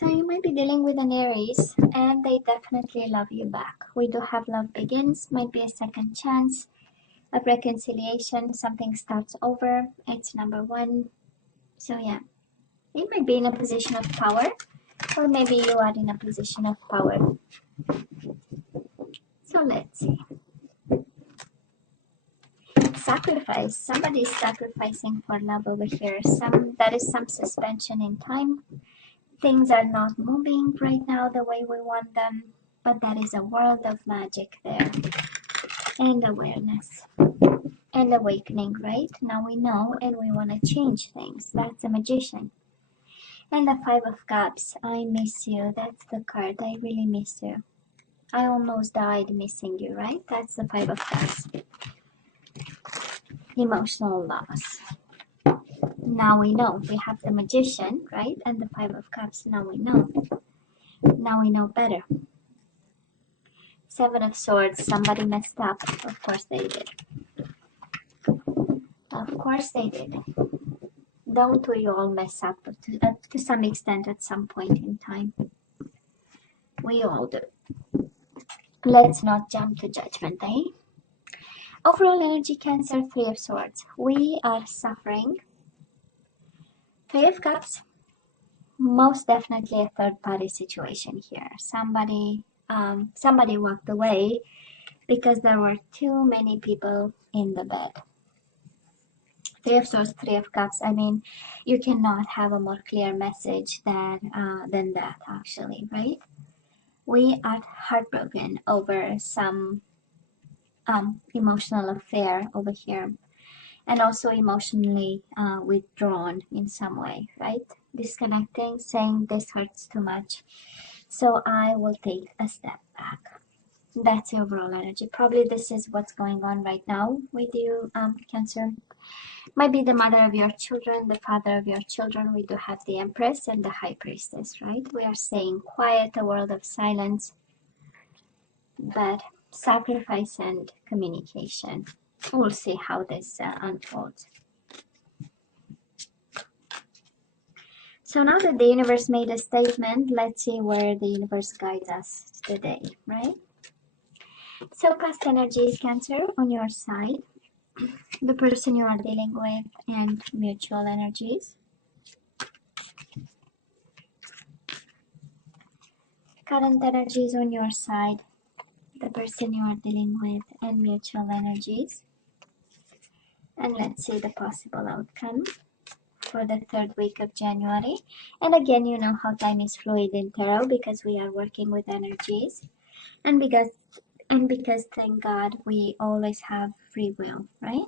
So you might be dealing with an Aries, and they definitely love you back. We do have love begins, might be a second chance, a reconciliation, something starts over. It's number one. So yeah, it might be in a position of power, or maybe you are in a position of power. So let's see. Sacrifice. Somebody is sacrificing for love over here. There is some suspension in time. Things are not moving right now the way we want them, but there is a world of magic there, and awareness and awakening. Right now we know, and we want to change things. That's a magician. And the Five of Cups. I miss you. That's the card. I really miss you. I almost died missing you, right? That's the Five of Cups. Emotional loss. Now we know. We have the Magician, right? And the Five of Cups. Now we know. Now we know better. Seven of Swords. Somebody messed up. Of course they did. Of course they did. Don't we all mess up to some extent at some point in time? We all do. Let's not jump to judgment, eh? Overall energy, Cancer, Three of Swords. We are suffering. Three of Cups. Most definitely a third-party situation here. Somebody walked away because there were too many people in the bed. Three of Swords, Three of Cups. I mean, you cannot have a more clear message than that, actually, right? We are heartbroken over some emotional affair over here, and also emotionally withdrawn in some way, right? Disconnecting, saying this hurts too much, so I will take a step back. That's the overall energy. Probably this is what's going on right now with you, Cancer. Might be the mother of your children, the father of your children. We do have the Empress and the High Priestess, right? We are saying quiet, a world of silence, but sacrifice and communication. We'll see how this unfolds. So now that the universe made a statement, let's see where the universe guides us today, right? So past energies, Cancer, on your side, the person you are dealing with, and mutual energies. Current energies on your side, the person you are dealing with, and mutual energies. And let's see the possible outcome for the third week of January. And again, you know how time is fluid in tarot because we are working with energies, and because thank God we always have free will, right?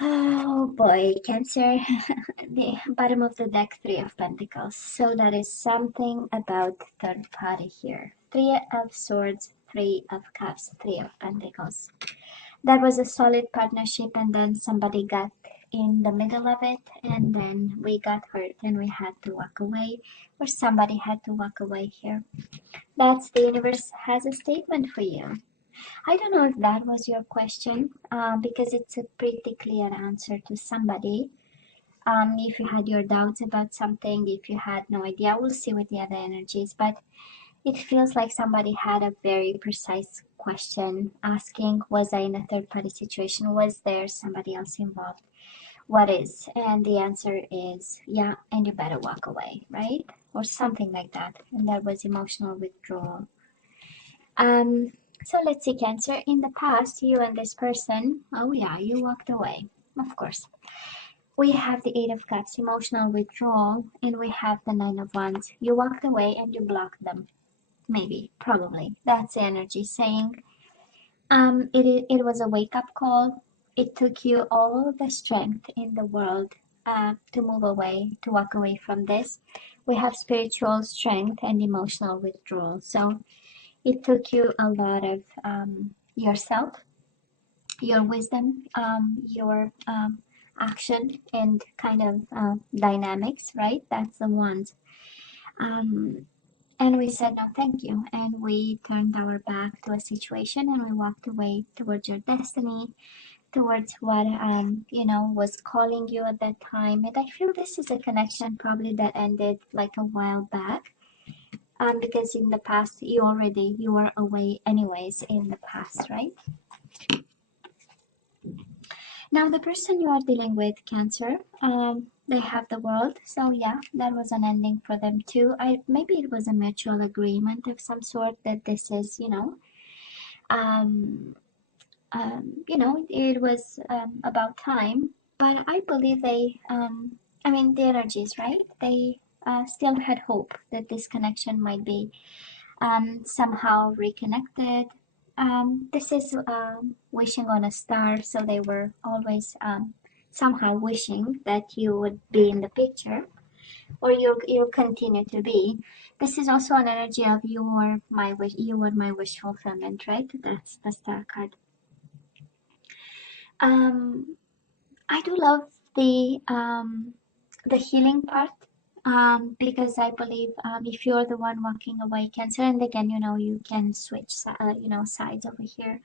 Oh boy, Cancer. The bottom of the deck, Three of Pentacles. So that is something about third party here. Three of Swords, Three of Cups, Three of Pentacles. That was a solid partnership, and then somebody got in the middle of it, and then we got hurt and we had to walk away, or somebody had to walk away here. That's the universe has a statement for you. I don't know if that was your question, because it's a pretty clear answer to somebody. If you had your doubts about something, if you had no idea, we'll see with the other energies, but it feels like somebody had a very precise question asking, was I in a third-party situation? Was there somebody else involved? What is? And the answer is, yeah, and you better walk away, right? Or something like that. And that was emotional withdrawal. So let's see, Cancer. In the past, you and this person, oh yeah, you walked away, of course. We have the Eight of Cups, emotional withdrawal, and we have the Nine of Wands. You walked away and you blocked them. Maybe, probably. That's the energy saying it was a wake-up call. It took you all the strength in the world to move away, to walk away from this. We have spiritual strength and emotional withdrawal. So it took you a lot of yourself, your wisdom, your action, and kind of dynamics, right? That's the ones. And we said no thank you, and we turned our back to a situation and we walked away towards your destiny, towards what you know, was calling you at that time. And I feel this is a connection probably that ended like a while back, because in the past you were away anyways in the past, right? Now the person you are dealing with, Cancer, they have the World, so yeah, that was an ending for them too. Maybe it was a mutual agreement of some sort that this is, um, it was about time. But I believe I mean, the energies, right? They still had hope that this connection might be somehow reconnected. This is wishing on a star, so they were always somehow wishing that you would be in the picture, or you'll continue to be. This is also an energy of you were my wish fulfillment, right? That's the star card. Um, I do love the healing part, because I believe if you're the one walking away, Cancer, and again, you can switch sides over here.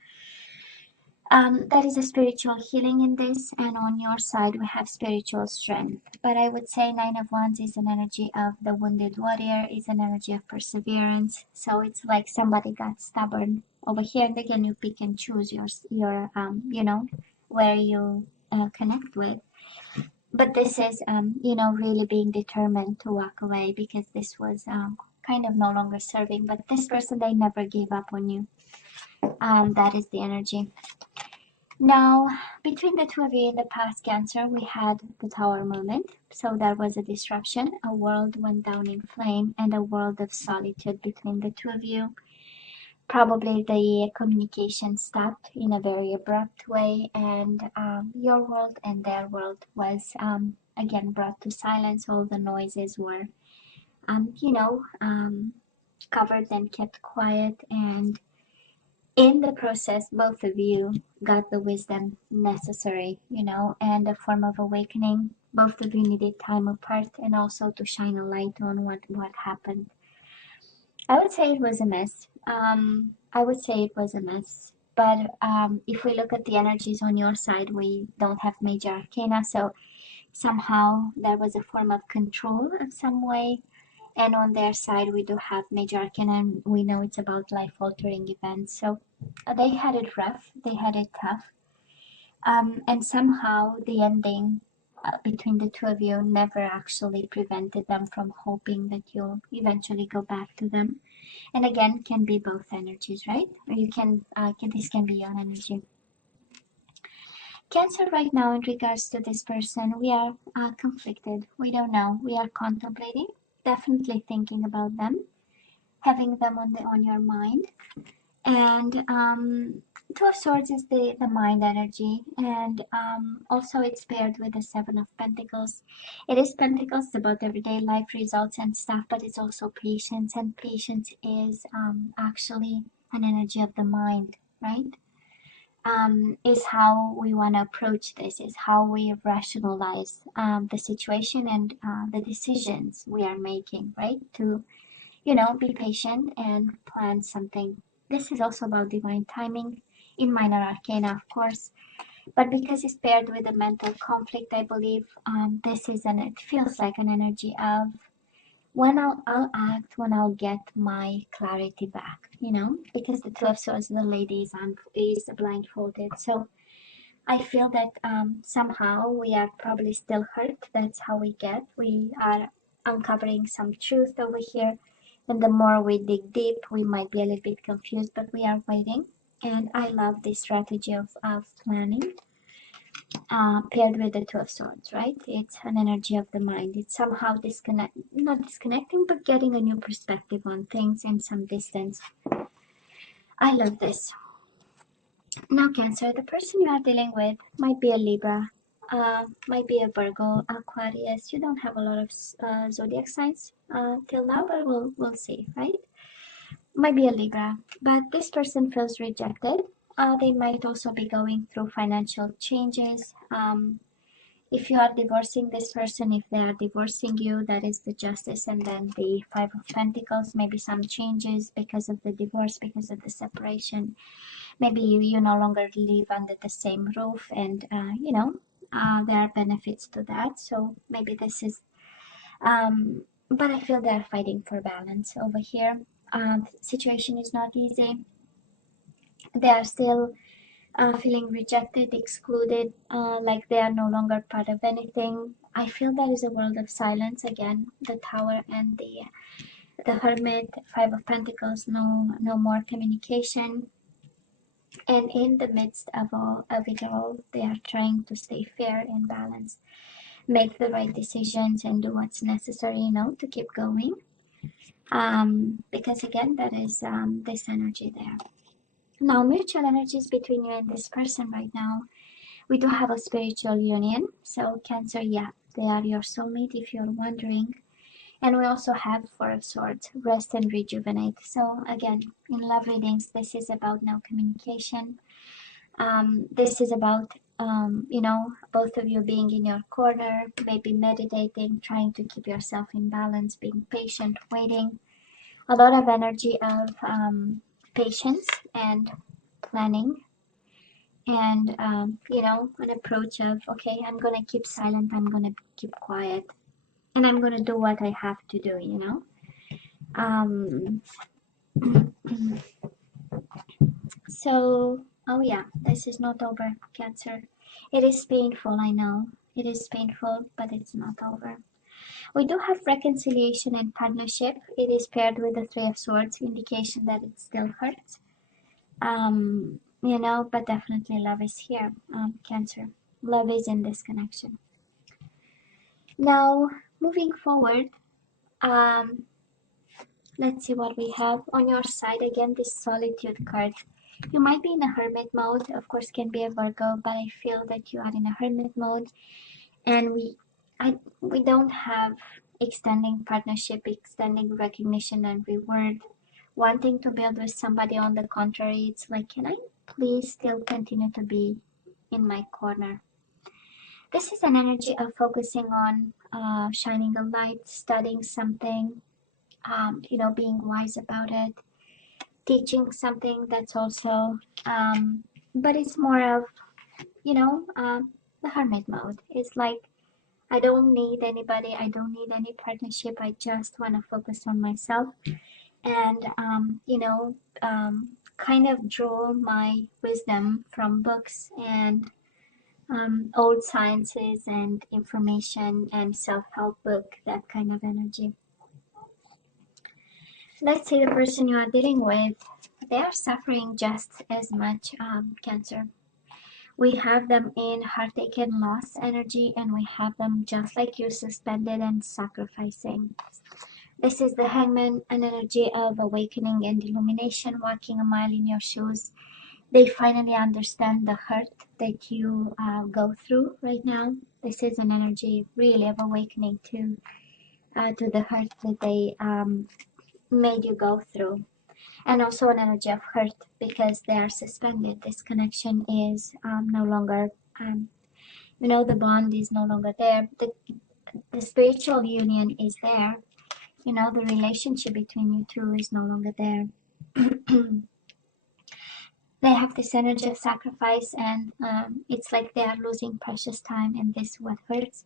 That is a spiritual healing in this, and on your side we have spiritual strength. But I would say Nine of Wands is an energy of the wounded warrior, is an energy of perseverance. So it's like somebody got stubborn over here, and again you pick and choose your where you connect with. But this is really being determined to walk away, because this was kind of no longer serving. But this person, they never gave up on you. That is the energy. Now, between the two of you in the past, Cancer, we had the Tower moment. So there was a disruption, a world went down in flame, and a world of solitude between the two of you. Probably the communication stopped in a very abrupt way, and your world and their world was again brought to silence. All the noises were, covered and kept quiet, and in the process, both of you got the wisdom necessary, and a form of awakening. Both of you needed time apart, and also to shine a light on what happened. I would say it was a mess. But if we look at the energies on your side, we don't have major arcana, so somehow there was a form of control of some way. And on their side, we do have major arcana, and we know it's about life-altering events. So they had it rough, they had it tough. And somehow the ending between the two of you never actually prevented them from hoping that you'll eventually go back to them. And again, can be both energies, right? Or this can be your energy. Cancer, right now, in regards to this person, we are conflicted. We don't know. We are contemplating, definitely thinking about them, having them on your mind. And Two of Swords is the mind energy, and also it's paired with the Seven of Pentacles. It is Pentacles, about everyday life results and stuff, but it's also patience, and patience is actually an energy of the mind, right? Is how we want to approach this, is how we rationalize the situation and the decisions we are making, right? To be patient and plan something. This is also about divine timing in minor arcana, of course, but because it's paired with a mental conflict, I believe it feels like an energy of when I'll act when I'll get my clarity back, because the Two of Swords, the lady is blindfolded. So I feel that somehow we are probably still hurt. That's how we are uncovering some truth over here. And the more we dig deep, we might be a little bit confused, but we are waiting. And I love this strategy of planning, paired with the Two of Swords, right? It's an energy of the mind. It's somehow not disconnecting, but getting a new perspective on things and some distance. I love this. Now, Cancer, the person you are dealing with might be a Libra, might be a Virgo, Aquarius. You don't have a lot of zodiac signs till now, but we'll see, right? Might be a Libra, but this person feels rejected. They might also be going through financial changes. If you are divorcing this person, if they are divorcing you, that is the Justice, and then the Five of Pentacles. Maybe some changes because of the divorce, because of the separation. maybe you no longer live under the same roof, and there are benefits to that. So maybe this is but I feel they're fighting for balance over here. Situation is not easy. They are still feeling rejected, excluded, like they are no longer part of anything. I feel there is a world of silence again. The Tower and the Hermit, Five of Pentacles, no more communication. And in the midst of it all, they are trying to stay fair and balanced, make the right decisions, and do what's necessary, to keep going. Because again, there is this energy there. Now, mutual energies between you and this person right now. We do have a spiritual union. So Cancer, yeah, they are your soulmate if you're wondering. And we also have Four of Swords, rest and rejuvenate. So again, in love readings, this is about no communication. This is about, both of you being in your corner, maybe meditating, trying to keep yourself in balance, being patient, waiting. A lot of energy of patience and planning, and an approach of, okay, I'm gonna keep silent, I'm gonna keep quiet, and I'm gonna do what I have to do. um so, oh yeah, this is not over, Cancer. It is painful, I know it is painful, but it's not over. We do have reconciliation and partnership. It is paired with the Three of Swords, indication that it still hurts. But definitely love is here, Cancer. Love is in this connection. Now, moving forward, um, let's see what we have on your side. Again, this Solitude card. You might be in a hermit mode, of course, can be a Virgo, but I feel that you are in a hermit mode, and we don't have extending partnership, extending recognition and reward, wanting to build with somebody. On the contrary, it's like, can I please still continue to be in my corner? This is an energy of focusing on shining a light, studying something, being wise about it, teaching something. That's also, but it's more of, the hermit mode. It's like, I don't need anybody, I don't need any partnership, I just want to focus on myself, and kind of draw my wisdom from books and old sciences and information and self-help book, that kind of energy. Let's say the person you are dealing with, they are suffering just as much, Cancer. We have them in heartache and loss energy, and we have them just like you, suspended and sacrificing. This is the Hangman, an energy of awakening and illumination, walking a mile in your shoes. They finally understand the hurt that you go through right now. This is an energy really of awakening to the hurt that they made you go through. And also an energy of hurt because they are suspended. This connection is no longer, the bond is no longer there. The spiritual union is there. The relationship between you two is no longer there. They have this energy of sacrifice, and it's like they are losing precious time, and this is what hurts.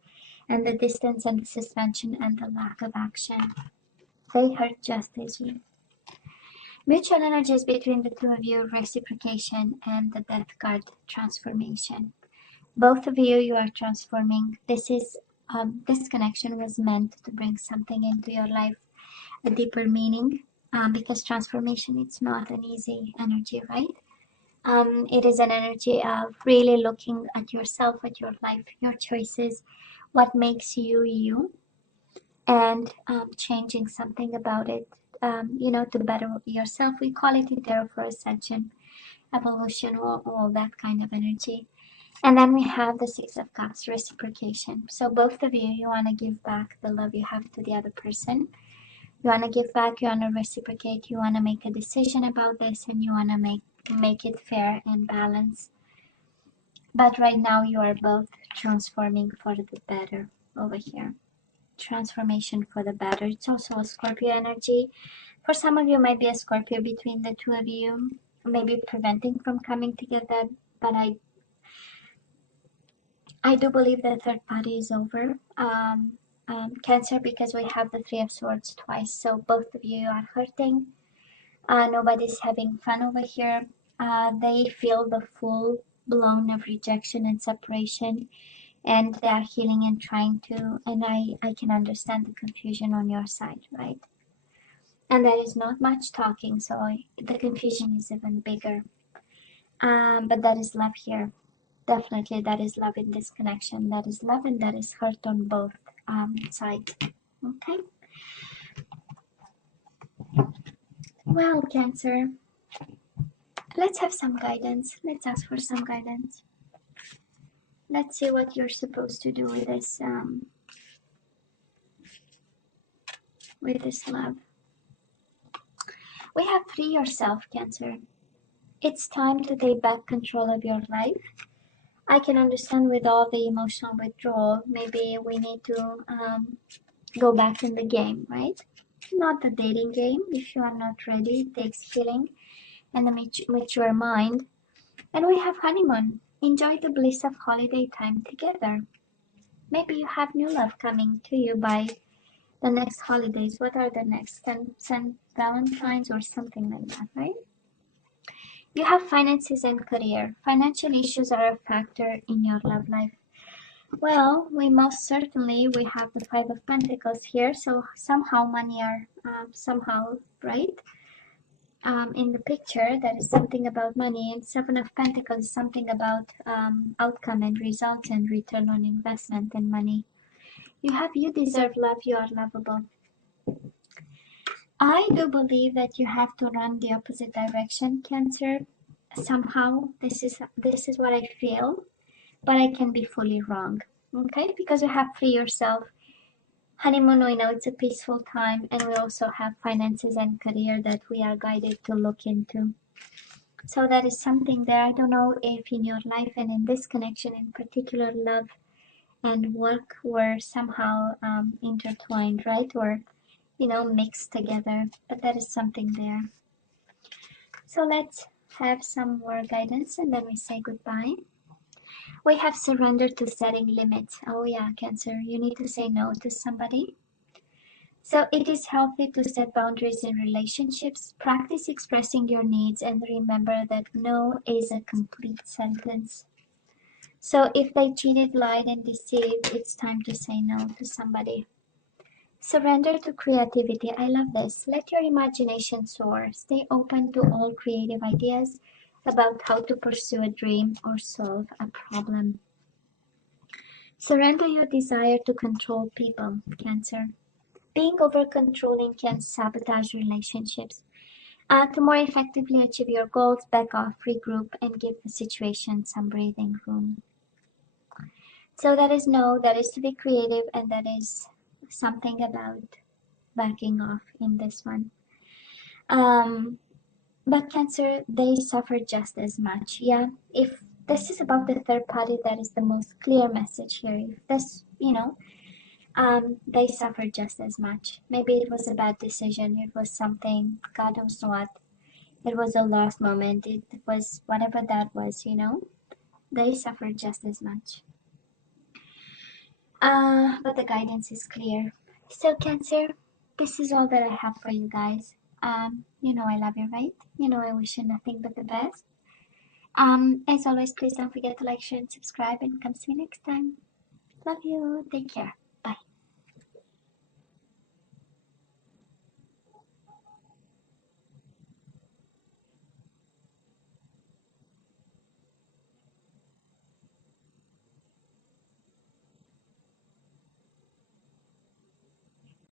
And the distance and the suspension and the lack of action, they hurt just as you. Mutual energies between the two of you, reciprocation, and the Death card, transformation. Both of you are transforming. This connection was meant to bring something into your life, a deeper meaning, because transformation, it's not an easy energy, right? It is an energy of really looking at yourself, at your life, your choices, what makes you you, and changing something about it, to better yourself. We call it Tarot for Ascension, evolution, all that kind of energy. And then we have the Six of Cups, reciprocation. So both of you want to give back the love you have to the other person. You want to give back, you want to reciprocate, you want to make a decision about this, and you want to make it fair and balanced. But right now you are both transforming for the better over here. Transformation for the better. It's also a Scorpio energy. For some of you, might be a Scorpio between the two of you. maybe preventing from coming together. But I do believe the third party is over. Cancer, because we have the Three of Swords twice, so both of you are hurting. Nobody's having fun over here. They feel the full blown of rejection and separation, and they are healing and trying to. And I can understand the confusion on your side, right? And there is not much talking, so the confusion is even bigger. But that is love here. Definitely, that is love in this connection. That is love, and that is hurt on both sides. Okay. Well, Cancer, let's have some guidance. Let's ask for some guidance. Let's see what you're supposed to do with this love. We have free yourself, Cancer. It's time to take back control of your life. I can understand with all the emotional withdrawal, maybe we need to go back in the game, right? Not the dating game. If you are not ready, it takes healing and a mature mind. And we have honeymoon. Enjoy the bliss of holiday time together. Maybe you have new love coming to you by the next holidays. What are the next? St. Valentine's or something like that, right? You have finances and career. Financial issues are a factor in your love life. Well, we have the Five of Pentacles here, so somehow money are somehow, right? In the picture, there is something about money, and Seven of Pentacles is something about outcome and results and return on investment and money. You deserve love, you are lovable. I do believe that you have to run the opposite direction, Cancer. Somehow, this is what I feel, but I can be fully wrong. Okay, because you have free yourself. Honeymoon, we know it's a peaceful time, and we also have finances and career that we are guided to look into. So that is something there. I don't know if in your life and in this connection in particular, love and work were somehow intertwined, right? Or, mixed together, but that is something there. So let's have some more guidance and then we say goodbye. We have surrender to setting limits. Oh yeah, Cancer, you need to say no to somebody. So it is healthy to set boundaries in relationships. Practice expressing your needs and remember that no is a complete sentence. So if they cheated, lied, and deceived, it's time to say no to somebody. Surrender to creativity. I love this. Let your imagination soar. Stay open to all creative ideas about how to pursue a dream or solve a problem. Surrender your desire to control people, Cancer. Being over-controlling can sabotage relationships. To more effectively achieve your goals, back off, regroup, and give the situation some breathing room. So that is no, that is to be creative, and that is something about backing off in this one. But Cancer, they suffer just as much. Yeah, if this is about the third party, that is the most clear message here. If this, they suffer just as much. Maybe it was a bad decision. It was something, God knows what. It was a lost moment. It was whatever that was, They suffer just as much. But the guidance is clear. So Cancer, this is all that I have for you guys. I love you, right? I wish you nothing but the best. As always, please don't forget to like, share, and subscribe, and come see you next time. Love you. Take care.